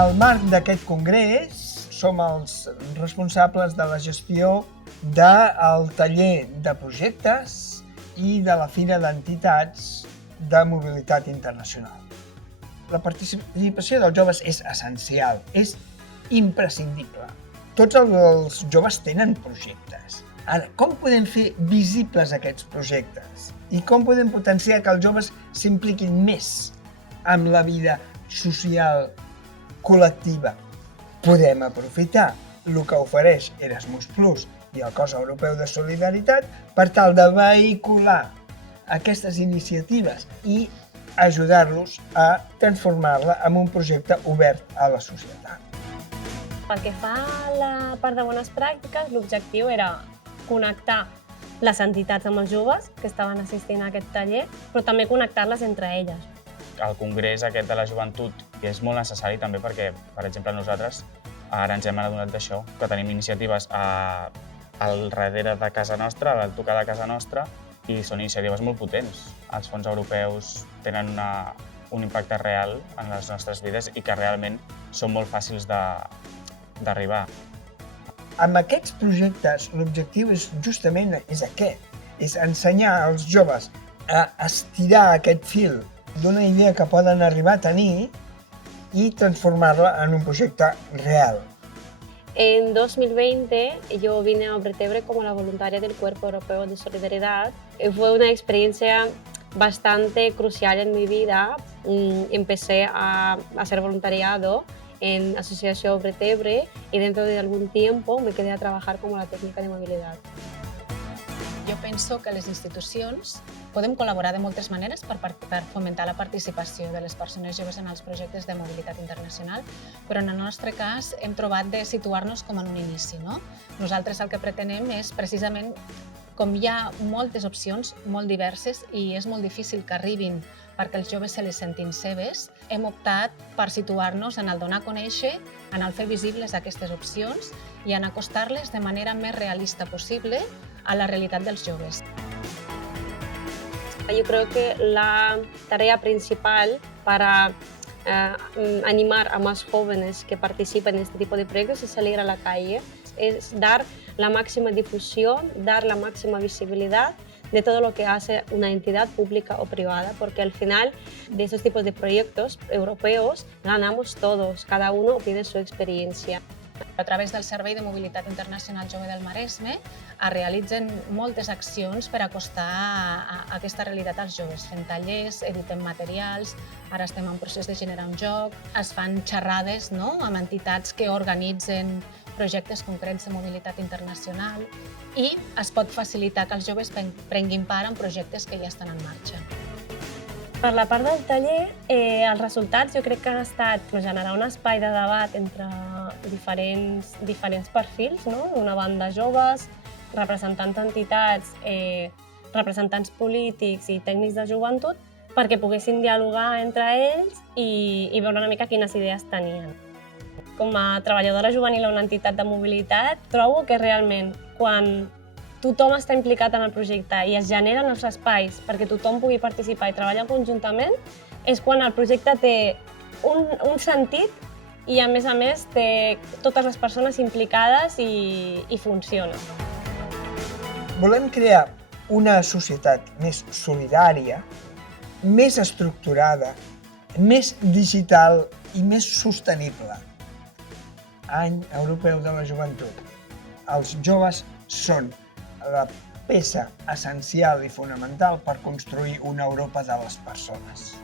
Al marc d'aquest congrés som els responsables de la gestió del taller de projectes i de la Fira d'Entitats de Mobilitat Internacional. La participació dels joves és essencial, és imprescindible. Tots els joves tenen projectes. Ara, com podem fer visibles aquests projectes? I com podem potenciar que els joves s'impliquin més amb la vida social col·lectiva? Podem aprofitar el que ofereix Erasmus Plus i el Cos Europeu de Solidaritat per tal de vehicular aquestes iniciatives i ajudar-los a transformar-la en un projecte obert a la societat. Pel que fa a la part de bones pràctiques, l'objectiu era connectar les entitats amb els joves que estaven assistint a aquest taller, però també connectar-les entre elles. El congrés aquest de la joventut és molt necessari també perquè, per exemple, nosaltres ara ens hem adonat d'això, que tenim iniciatives al darrere de casa nostra, al tocar de casa nostra, i són iniciatives molt potents. Els fons europeus tenen un impacte real en les nostres vides i que realment són molt fàcils d'arribar. Amb aquests projectes l'objectiu justament és aquest, és ensenyar als joves a estirar aquest fil d'una idea que poden arribar a tenir y transformarla en un proyecto real. En 2020 yo vine a Obretebre como la voluntaria del Cuerpo Europeo de Solidaridad. Fue una experiencia bastante crucial en mi vida. Empecé a hacer voluntariado en Asociación Obretebre y dentro de algún tiempo me quedé a trabajar como la técnica de movilidad. Jo penso que les institucions podem col·laborar de moltes maneres per fomentar la participació de les persones joves en els projectes de mobilitat internacional, però en el nostre cas hem trobat de situar-nos com en un inici. Nosaltres el que pretenem és precisament, com hi ha moltes opcions molt diverses i és molt difícil que arribin perquè els joves se les sentin seves, hem optat per situar-nos en el donar a conèixer, en el fer visibles aquestes opcions i en acostar-les de manera més realista possible a la realidad de los jóvenes. Yo creo que la tarea principal para animar a más jóvenes que participen en este tipo de proyectos es salir a la calle, es dar la máxima difusión, dar la máxima visibilidad de todo lo que hace una entidad pública o privada, porque al final de esos tipos de proyectos europeos ganamos todos, cada uno tiene su experiencia. A través del Servei de Mobilitat Internacional Jove del Maresme es realitzen moltes accions per acostar a aquesta realitat als joves. Fem tallers, editem materials, ara estem en procés de generar un joc, es fan xerrades amb entitats que organitzen projectes concrets de mobilitat internacional i es pot facilitar que els joves prenguin part en projectes que ja estan en marxa. Per la part del taller, els resultats jo crec que han estat generar un espai de debat entre diferents perfils, d'una banda joves, representants d'entitats, representants polítics i tècnics de joventut, perquè poguessin dialogar entre ells i veure una mica quines idees tenien. Com a treballadora juvenil a una entitat de mobilitat, trobo que realment quan tothom està implicat en el projecte i es generen els espais perquè tothom pugui participar i treballar conjuntament, és quan el projecte té un sentit i, a més, té totes les persones implicades i funciona. Volem crear una societat més solidària, més estructurada, més digital i més sostenible. Any Europeu de la Joventut. Els joves són la peça essencial i fonamental per construir una Europa de les persones.